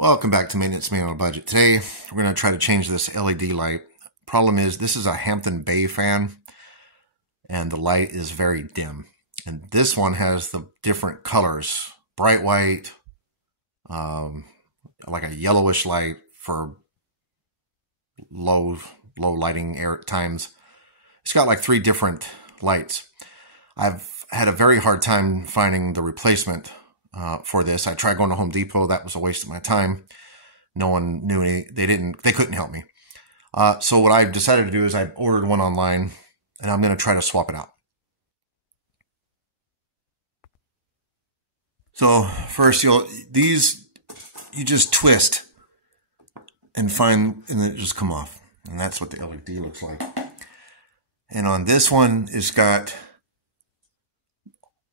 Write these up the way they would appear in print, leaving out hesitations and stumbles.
Welcome back to Maintenance Man on a Budget. Today, we're going to try to change this LED light. Problem is, this is a Hampton Bay fan, and the light is very dim. And this one has the different colors, bright white, like a yellowish light for low lighting times. It's got like 3 different lights. I've had a very hard time finding the replacement for this. I tried going to Home Depot. That was a waste of my time. No one knew any. They couldn't help me. So what I decided to do is I ordered one online, and I'm going to try to swap it out. So first, you just twist and find, and it just come off, and that's what the LED looks like. And on this one, it's got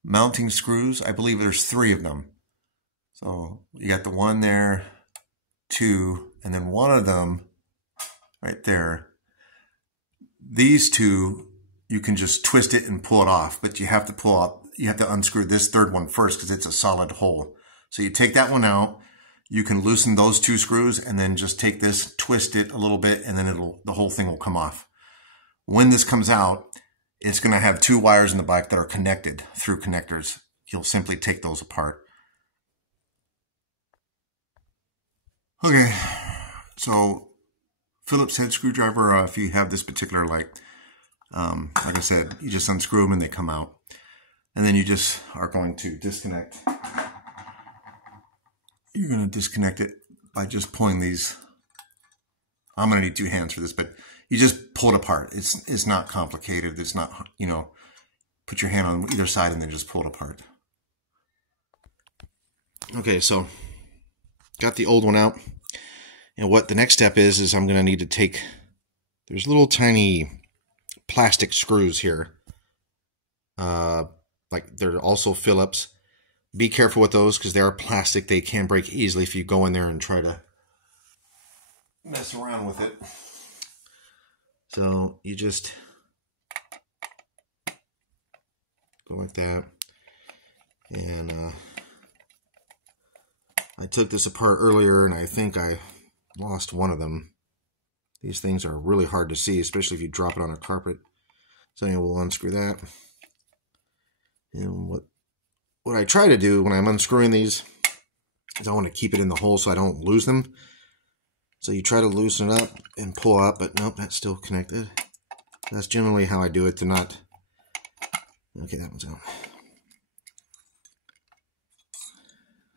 mounting screws. I believe there's 3 of them. So you got the one there, 2, and then one of them right there. These 2, you can just twist it and pull it off, but you have to unscrew this 3rd one first because it's a solid hole. So you take that one out, you can loosen those 2 screws, and then just take this, twist it a little bit, and then the whole thing will come off. When this comes out, it's going to have 2 wires in the back that are connected through connectors. You'll simply take those apart. Okay, so Phillips head screwdriver, if you have this particular light, like I said, you just unscrew them and they come out. And then you just are going to disconnect. You're going to disconnect it by just pulling these. I'm going to need 2 hands for this, but you just pull it apart. It's not complicated. It's not, put your hand on either side and then just pull it apart. Okay, so got the old one out. And what the next step is I'm going to need to take, there's little tiny plastic screws here. Like they're also Phillips. Be careful with those because they are plastic. They can break easily if you go in there and try to mess around with it. So you just go like that. And I took this apart earlier and I think I lost one of them. These things are really hard to see, especially if you drop it on a carpet. So anyway, we'll unscrew that. And what I try to do when I'm unscrewing these is I want to keep it in the hole so I don't lose them. So you try to loosen it up and pull up, but nope, that's still connected. That's generally how I do it to not... Okay, that one's out.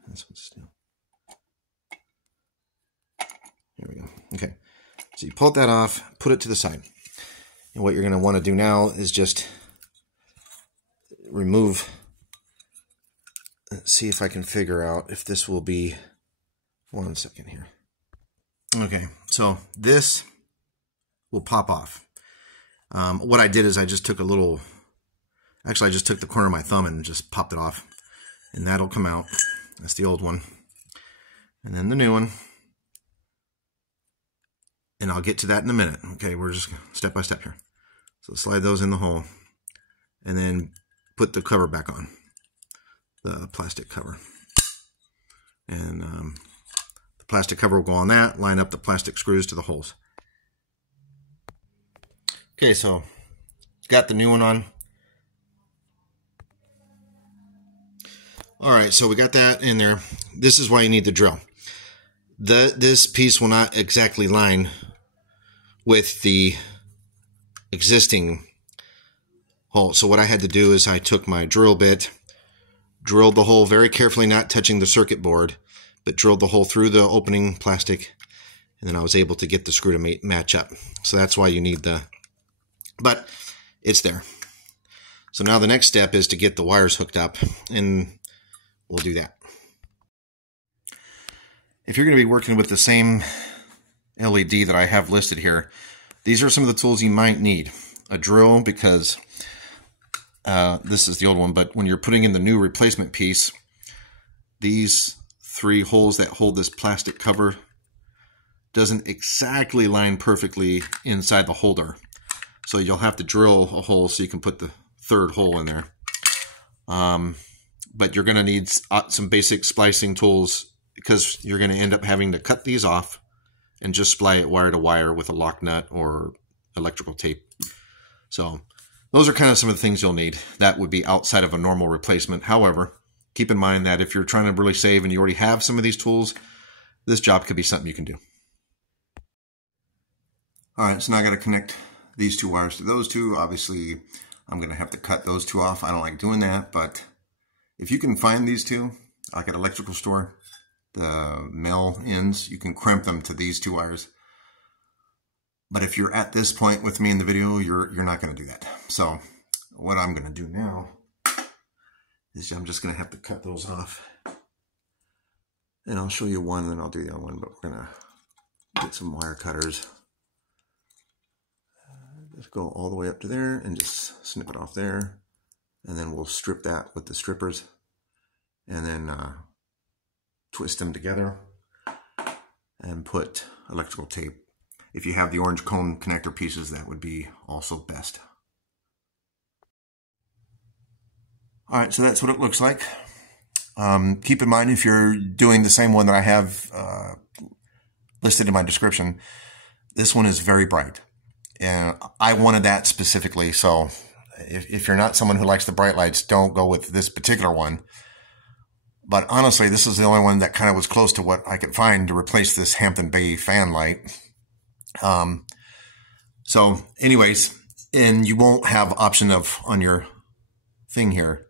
This one's still... There we go. Okay, so you pull that off, put it to the side. And what you're going to want to do now is just remove... Let's see if I can figure out if this will be... One second here. Okay, so this will pop off. What I did is I just took a little... Actually, I just took the corner of my thumb and just popped it off. And that'll come out. That's the old one. And then the new one. And I'll get to that in a minute. Okay, we're just step by step here. So slide those in the hole. And then put the cover back on. The plastic cover. And the plastic cover will go on that. Line up the plastic screws to the holes. Okay, so got the new one on. Alright, so we got that in there. This is why you need the drill. This piece will not exactly line with the existing hole. So what I had to do is I took my drill bit, drilled the hole very carefully, not touching the circuit board, but drilled the hole through the opening plastic, and then I was able to get the screw to match up. So that's why you need the... But it's there. So now the next step is to get the wires hooked up, and we'll do that. If you're going to be working with the same LED that I have listed here, these are some of the tools you might need. A drill, because this is the old one, but when you're putting in the new replacement piece, these 3 holes that hold this plastic cover doesn't exactly line perfectly inside the holder. So you'll have to drill a hole so you can put the 3rd hole in there. But you're going to need some basic splicing tools because you're going to end up having to cut these off and just supply it wire to wire with a lock nut or electrical tape. So those are kind of some of the things you'll need. That would be outside of a normal replacement. However, keep in mind that if you're trying to really save and you already have some of these tools, this job could be something you can do. All right, so now I got to connect these two wires to those two. Obviously, I'm going to have to cut those two off. I don't like doing that, but if you can find these two, like at an electrical store, the male ends, you can crimp them to these two wires. But if you're at this point with me in the video, you're not going to do that. So what I'm going to do now is I'm just going to have to cut those off. And I'll show you one, and then I'll do the other one, but we're going to get some wire cutters. Just go all the way up to there and just snip it off there. And then we'll strip that with the strippers and then twist them together and put electrical tape. If you have the orange cone connector pieces, that would be also best. All right, so that's what it looks like. Keep in mind, if you're doing the same one that I have listed in my description, this one is very bright. And I wanted that specifically, so if you're not someone who likes the bright lights, don't go with this particular one. But honestly, this is the only one that kind of was close to what I could find to replace this Hampton Bay fan light. So anyways, and you won't have option of on your thing here,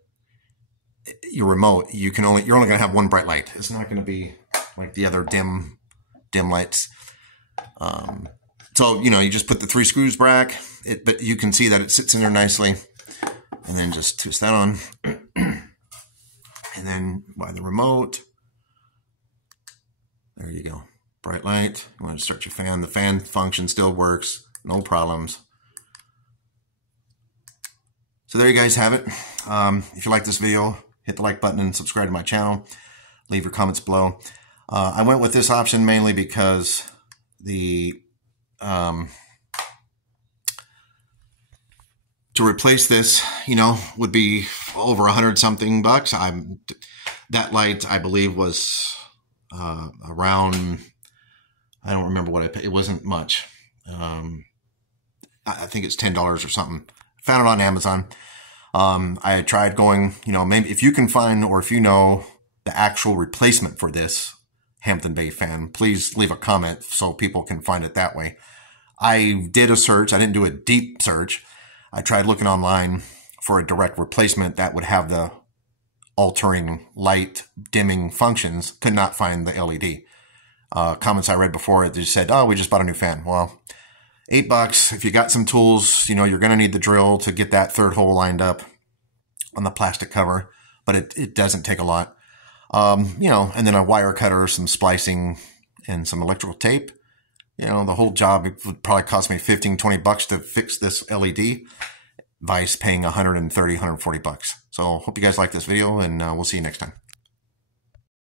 your remote, you're only going to have one bright light. It's not going to be like the other dim lights. So, you know, you just put the 3 screws back, but you can see that it sits in there nicely. And then just twist that on. And then by the remote, there you go. Bright light. You want to start your fan. The fan function still works. No problems. So there you guys have it. If you like this video, hit the like button and subscribe to my channel. Leave your comments below. I went with this option mainly because the to replace this, you know, would be over $100-something bucks. That light, I believe, was around, I don't remember what I paid. It wasn't much. I think it's $10 or something. Found it on Amazon. I had tried going, you know, maybe if you can find, or if you know the actual replacement for this Hampton Bay fan, please leave a comment so people can find it that way. I did a search. I didn't do a deep search. I tried looking online for a direct replacement that would have the altering light dimming functions. Could not find the LED. Comments I read before it just said, oh, we just bought a new fan. Well, $8. If you got some tools, you know, you're going to need the drill to get that third hole lined up on the plastic cover, but it doesn't take a lot. You know, and then a wire cutter, some splicing, and some electrical tape. You know, the whole job, it would probably cost me $15-20 to fix this LED, vice paying $130-140. So hope you guys like this video, and we'll see you next time.